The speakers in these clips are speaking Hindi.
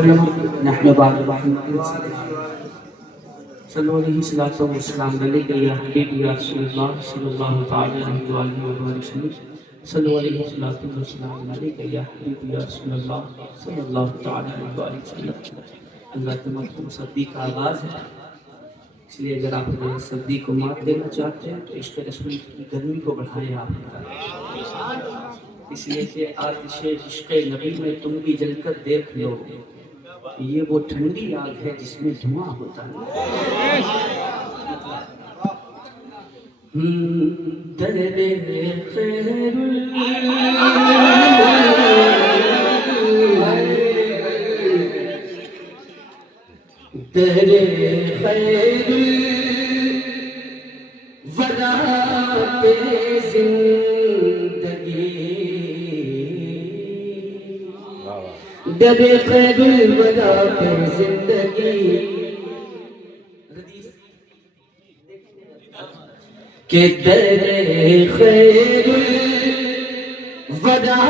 वसल्लम नहनु बारबाहिन सल्लल्लाहु अलैहि वसल्लम अलैका या हबीबी या रसूलल्लाह सल्लल्लाहु तआला अलैहि व सल्लम सल्लल्लाहु अलैहि वसल्लम अलैका या हबीबी या रसूलल्लाह सल्लल्लाहु तआला अलैहि व सल्लम। अल्लाह के मखदूम सदी का आगाज़ है, इसलिए अगर आप सदी को मात देना चाहते हैं तो इश्क़ रसूल की गर्मी को बढ़ाएं आप, इसलिए कि आतिश इश्क़ नबी में तुम भी जलकर देख लो, ये वो ठंडी आग है जिसमें धुआं होता है। दर्दे तेरे खैरुल वरा पे जिंदगी, दरे खैरुल वरा पे जिंदगी के दरे खैरुल वरा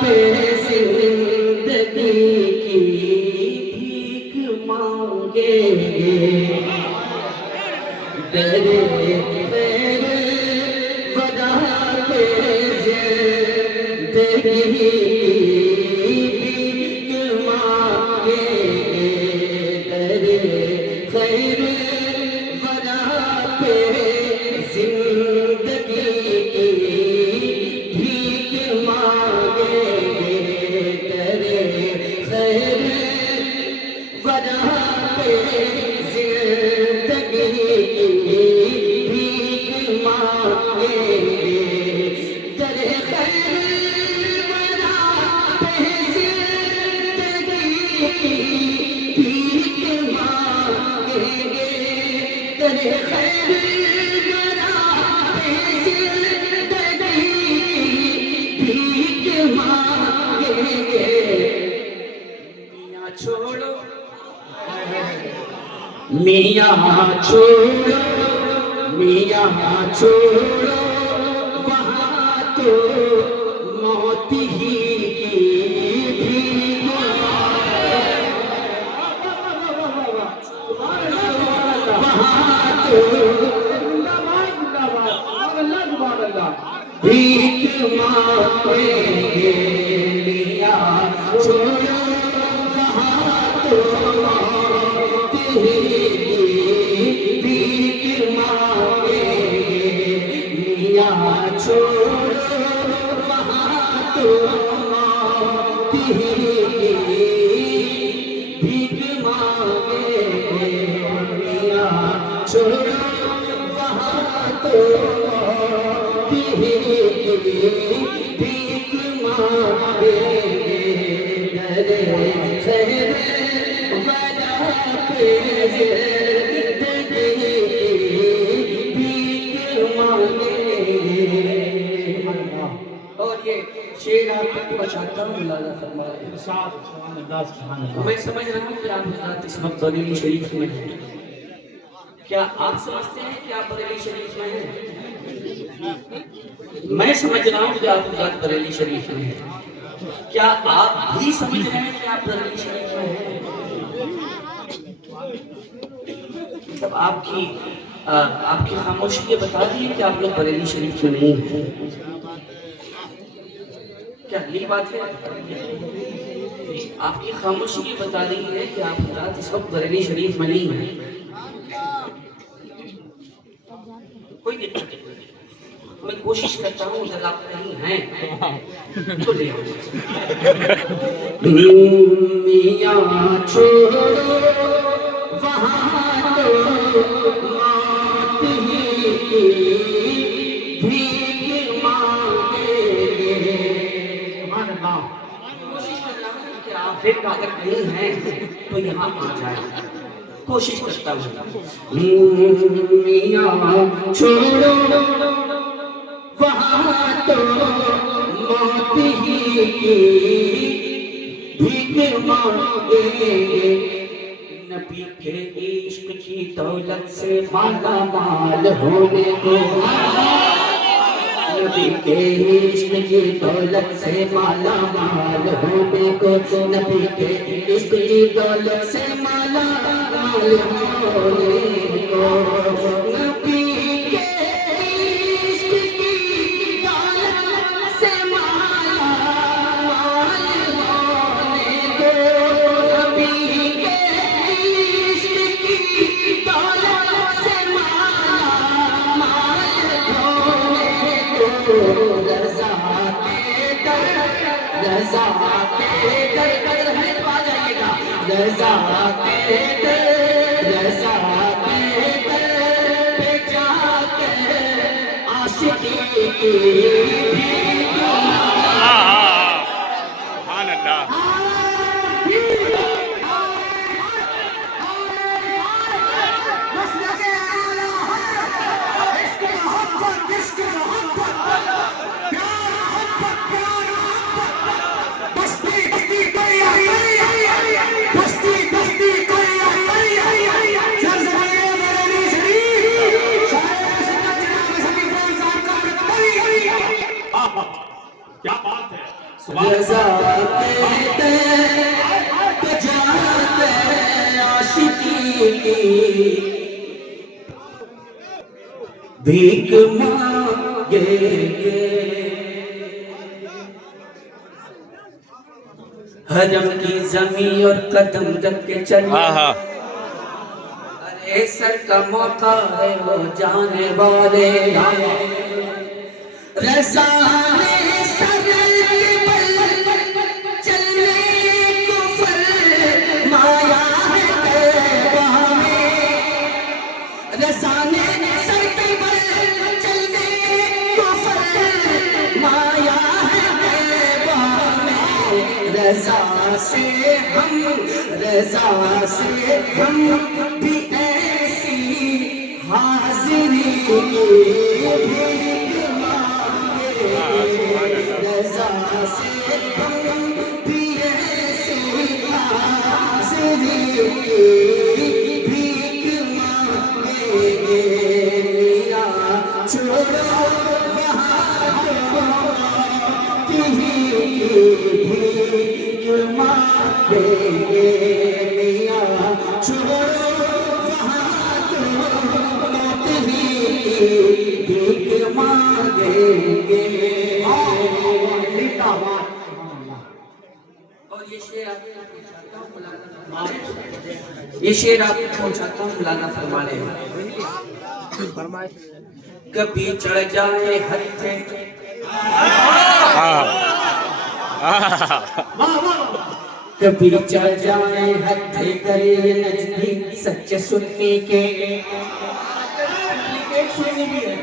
पे जिंदगी की भीख मांगेंगे, दरे खैरुल वरा पे जिंदगी मियाँ छोड़ो, मियाँ छोड़ो, वहाँ तो मौत ही की भीख, वहाँ तो भीख मांगेंगे। मियाँ छोड़ो, वहाँ तो मौत ही छोड़ो, वहाँ तो मौत ही भीख मांगेंगे। मियाँ छोड़ो, वहाँ तो मौत ही भीख मांगेंगे। दरे खैरुल वरा पे शेर आप तक पहुंचाता हूँ। मैं समझ रहा हूँ कि आप हज़रात इस वक्त बरेली शरीफ में हैं। क्या आप समझते हैं कि आप बरेली शरीफ में हैं? मैं समझ रहा हूँ कि आप हज़रात बरेली शरीफ में हैं। क्या आप भी समझ रहे हैं कि आप बरेली शरीफ में हैं? मतलब आपकी खामोशी ये बता रही है कि आप लोग बरेली शरीफ में नहीं हैं। क्या यही बात है? आपकी खामोशी ये बता रही है कि आप हज़रात इस वक्त बरेली शरीफ में नहीं हैं। कोई दिक्कत नहीं, मैं कोशिश करता हूँ अगर आप नहीं हैं तो ले आओ। मियाँ छोड़ो, वहाँ तो मौत ही भीख मांगेंगे। कोशिश कर रहा हूँ कि आप फिर अगर नहीं हैं तो यहाँ आ जाए, कोशिश करता हूँ। मियाँ छोड़ो, वहाँ तो मौत ही भीख मांगेंगे। नबी के इश्क की दौलत से माला माल होने को, नबी के इश्क की दौलत से माला माल होने को, नबी के इश्क की दौलत से माला माल होने को, नबी के इश्क की दौलत से माला माल होने को, नबी के इश्क की दौलत से माला माल होने को, रज़ा के दर, रज़ा के दर, अगर है तो आ जाइएगा, रज़ा के दर, रज़ा के दर पे जाके आशिकी की सुभान अल्लाह। क्या बात है। रज़ा के दर जाते आशिकी की भीख मांगेंगे, हरम की ज़मीं और कदम रख के चले, अरे सर का मौका है वो जाने वाले, रज़ा ने सर के बल चलने को फरमाया है तौबा में, रज़ा ने सर के बल चलने को फरमाया है तौबा में, रज़ा से हम, रज़ा से हम भी ऐसी हाज़िरी की भीख मांगे, रज़ा से हम भी ऐसी हाज़िरी की भीख मांगेंगे, मियाँ छोड़ो वहाँ की भीख मांगेंगे, मियाँ छोड़ो वहाँ की भीख मांगेंगे। और ये शेर आपको पहुंचाता हूँ मौलाना, ये शेर आपको पहुंचाता हूँ मौलाना फरमाने हैं, कभी चढ़ जाए हत्थे, कभी चढ़ जाए हत्थे करे नजदीक सच्चे सुन्नी के, सुन्नी भी है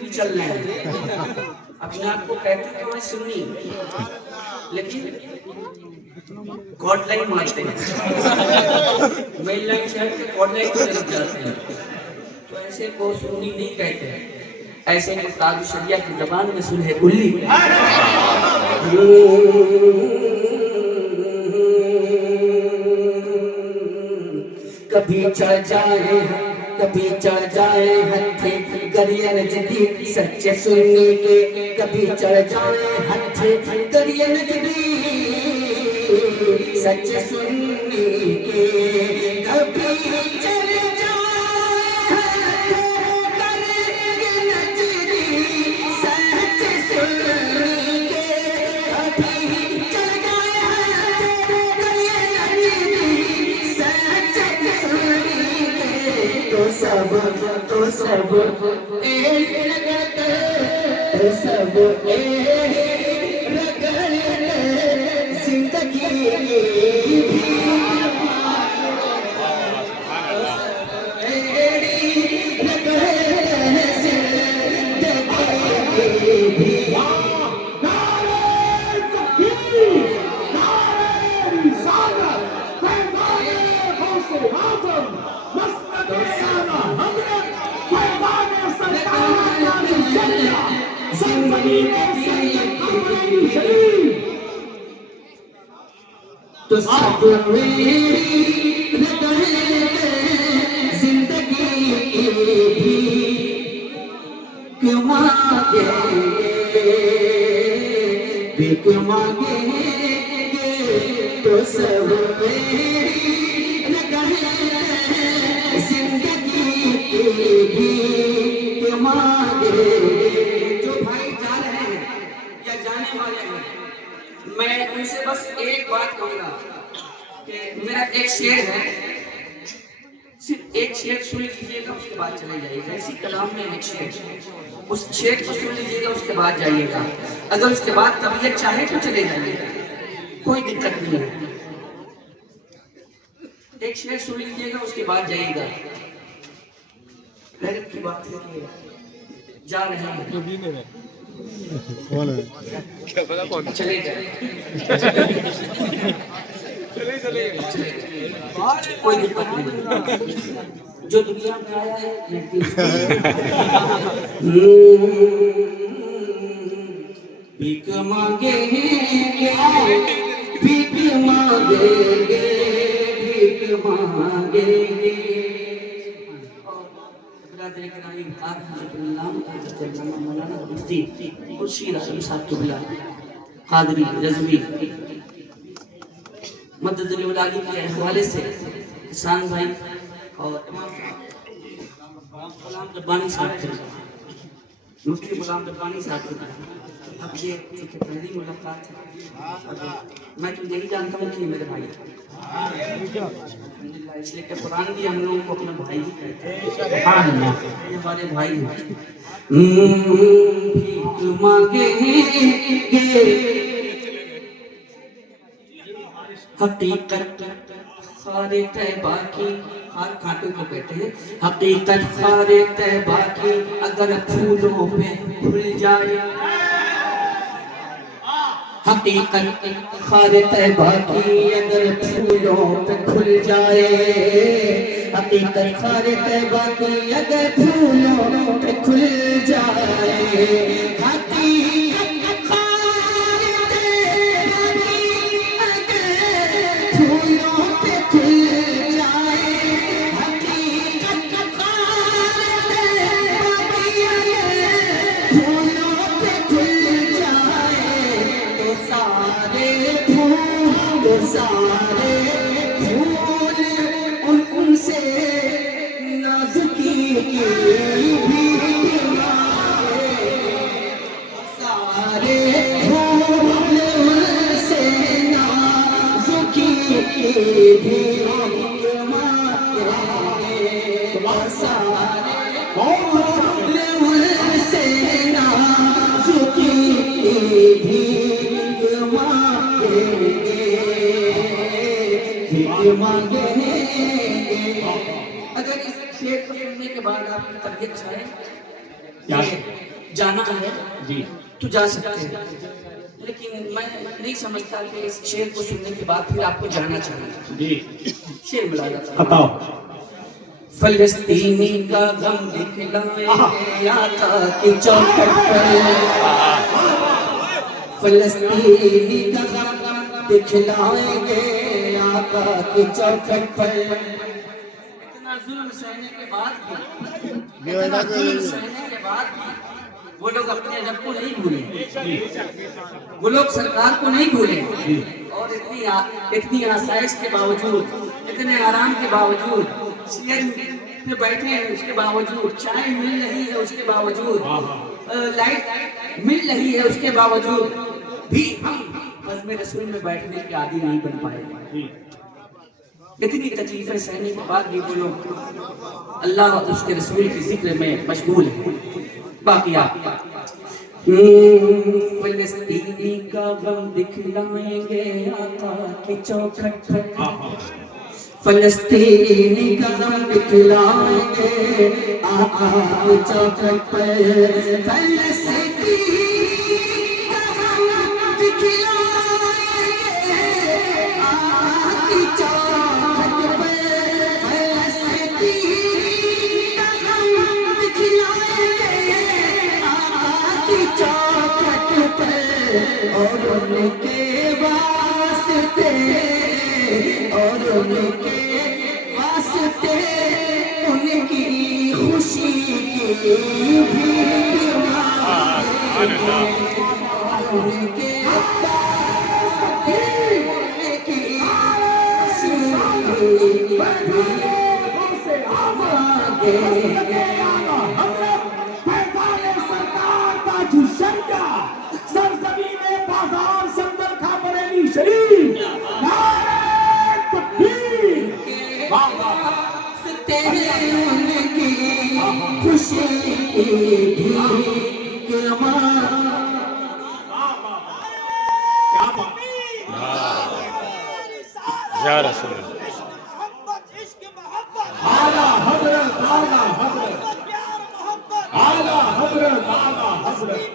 भी चल रहे हैं, अपने आप को कहते हैं मैं सुन्नी, लेकिन गॉड लाइन मानते हैं, मेन लाइन से गॉड लाइन की तरफ जाते हैं, तो ऐसे को सुन्नी नहीं कहते हैं, ऐसे उस्ताद शरिया की ज़बान में सुलह कुल्ली, कभी चढ़ जाए, कभी चढ़ जाए हत्थे गरियन जदीद सच्चे सुन्नी के, कभी चढ़ जाए हत्थे गरियन जदीद सच्चे सुन्नी के, कभी चढ़ जाए हत्थे गरियन जदीद सच्चे सुन्नी के, कभी चढ़ जाए हत्थे गरियन जदीद सच्चे सुन्नी के, तो सब एक रगड़ते, तो सब एक रगड़ते जिंदगी की भीख मांगेंगे, रगड़ते जिंदगी की भीख तो सब जिंदगी की भी भीख मांगेंगे तो सब मेरी जिंदगी की भीख मांगेंगे। जो भाई जा रहे हैं या जाने वाले हैं, मैं उनसे बस एक बात कहूंगा कि मेरा एक शेर है, सिर्फ एक शेर सुन लीजिएगा, उसके बाद चले जाइएगा। इसी कलाम में एक शेर, उस शेर को सुन लीजिएगा, उसके बाद जाइएगा। अगर उसके बाद तबीयत चाहे तो चले जाइएगा, कोई दिक्कत नहीं है। एक शेर सुन लीजिएगा, उसके बाद जाइएगा। गैरत की बात है कि जा रहे हैं, चले जाए, कोई दिक्कत नहीं। जो दुनिया में आया है भीख मांगेंगे, भीख मांगेंगे, भीख मांगेंगे। कादरी रज़वी मददुल उलाली के हवाले से किसान भाई और गुलाम रब्बानी साहब थे, मुफ्ती गुलाम रब्बानी साहब थे। अब ये पहली मुलाकात है, मैं तो यही जानता हूँ कि मेरे भाई, इसलिए कि कुरान भी हम लोगों को अपना भाई ही कहते हैं, हमारे भाई हैं। भीख मांगेंगे हकीकत खारे तैबा की, खार कांटों को कहते हैं, हकीकत खारे तैबा की अगर फूलों पे खुल जाए। हकीकत खारे तैबा की अगर फूलों पे खुल जाए, हकीकत खारे तैबा की अगर फूलों पे खुल जाए। सारे फूल उनसे नाजुकी की भीख मांगे, सारे फूल उनसे नाजुकी की भीख मांगे, सारे फूल उनसे नाजुकी की भीख मांगेंगे, मांगेंगे। अगर इस शेर को सुनने के बाद आपकी तबीयत चाहे जाना है जी तो जा सकते हैं, लेकिन मैं नहीं समझता कि इस शेर को सुनने के बाद फिर आपको जाना चाहिए जी। शेर मिला जाता है, फलस्तीनी का गम दिखलाएंगे आका की चौखट पर, फलस्तीनी का गम दिखलाएंगे आका की चौखट पर। इतना जुल्म सहने के बाद भी, इतना जुल्म सहने के बाद भी वो लोग अपने रब को नहीं भूले, वो लोग सरकार को नहीं भूले, और इतनी आसाइश के बावजूद, इतने आराम के बावजूद, चेयर पे बैठे हैं उसके बावजूद, चाय मिल रही है उसके बावजूद, लाइट मिल रही है उसके बावजूद भी हम में रसूल में बैठने के आदि नहीं बन पाए। इतनी तकलीफें सहने के बाद भी वो लोग अल्लाह और उसके रसूल के जिक्र में मशगूल हैं। बाकी आप फलस्तीनी का गम दिखलाएंगे आका की चौखट पर, फलस्तीनी का गम दिखलाएंगे आका की चौखट पर, फलस्तीनी का गम दिखलाएंगे और उनके वास्ते, और उनके वास्ते उनकी खुशी की भीख मांगे, उनके खुशी की अमान क्या बात या रसूल आला हजरत आला हजरत आला हजरत आला हजरत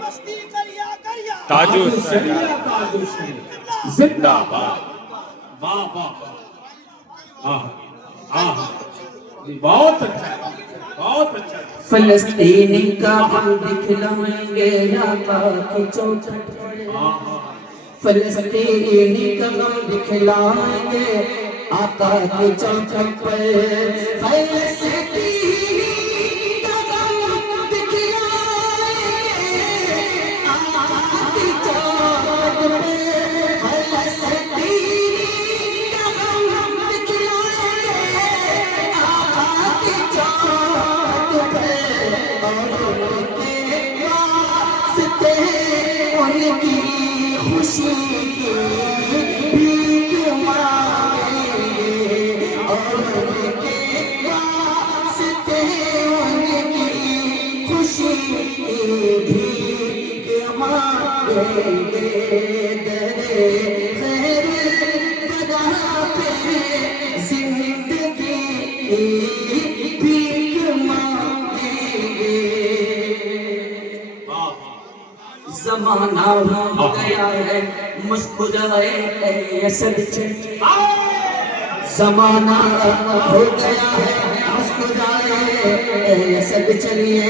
ताजु शरीयत ताजु शरीयत जिंदाबाद वाह वाह आह आह बहुत अच्छा बहुत अच्छा फलस्तीनी का हम दिखलाएंगे आका की चौखट पर फलस्तीनी का हम दिखलाएंगे आका की चौखट पर फलस्तीनी का हम दिखलाएंगे आका की चौखट पर फलस्तीनी का हम दिखलाएंगे आका की चौखट पर उनकी खुशी की भीख मांगेंगे और उनके वास्ते उनकी खुशी की भीख मांगेंगे दरे खैर बदा पे जिंदगी की भीख मांगेंगे जमाना हो गया है मुस्कुराए असद चलिए जमाना हो गया है मुस्कुराए असद चलिए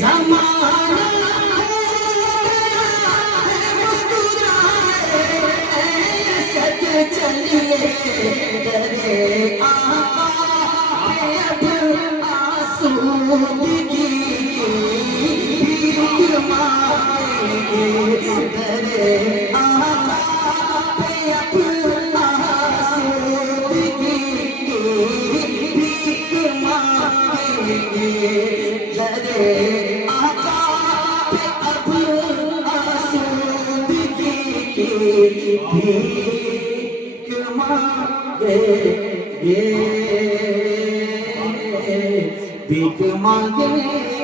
जमाना हो गया है मुस्कुराए असद चलिए दरे आका पे अब आसूदगी भीख मांगेंगे दरे आका पे अब आसूदगी भीख मांगेंगे दरे आका पे अब आसूदगी भीख मांगेंगे भीख मांगेंगे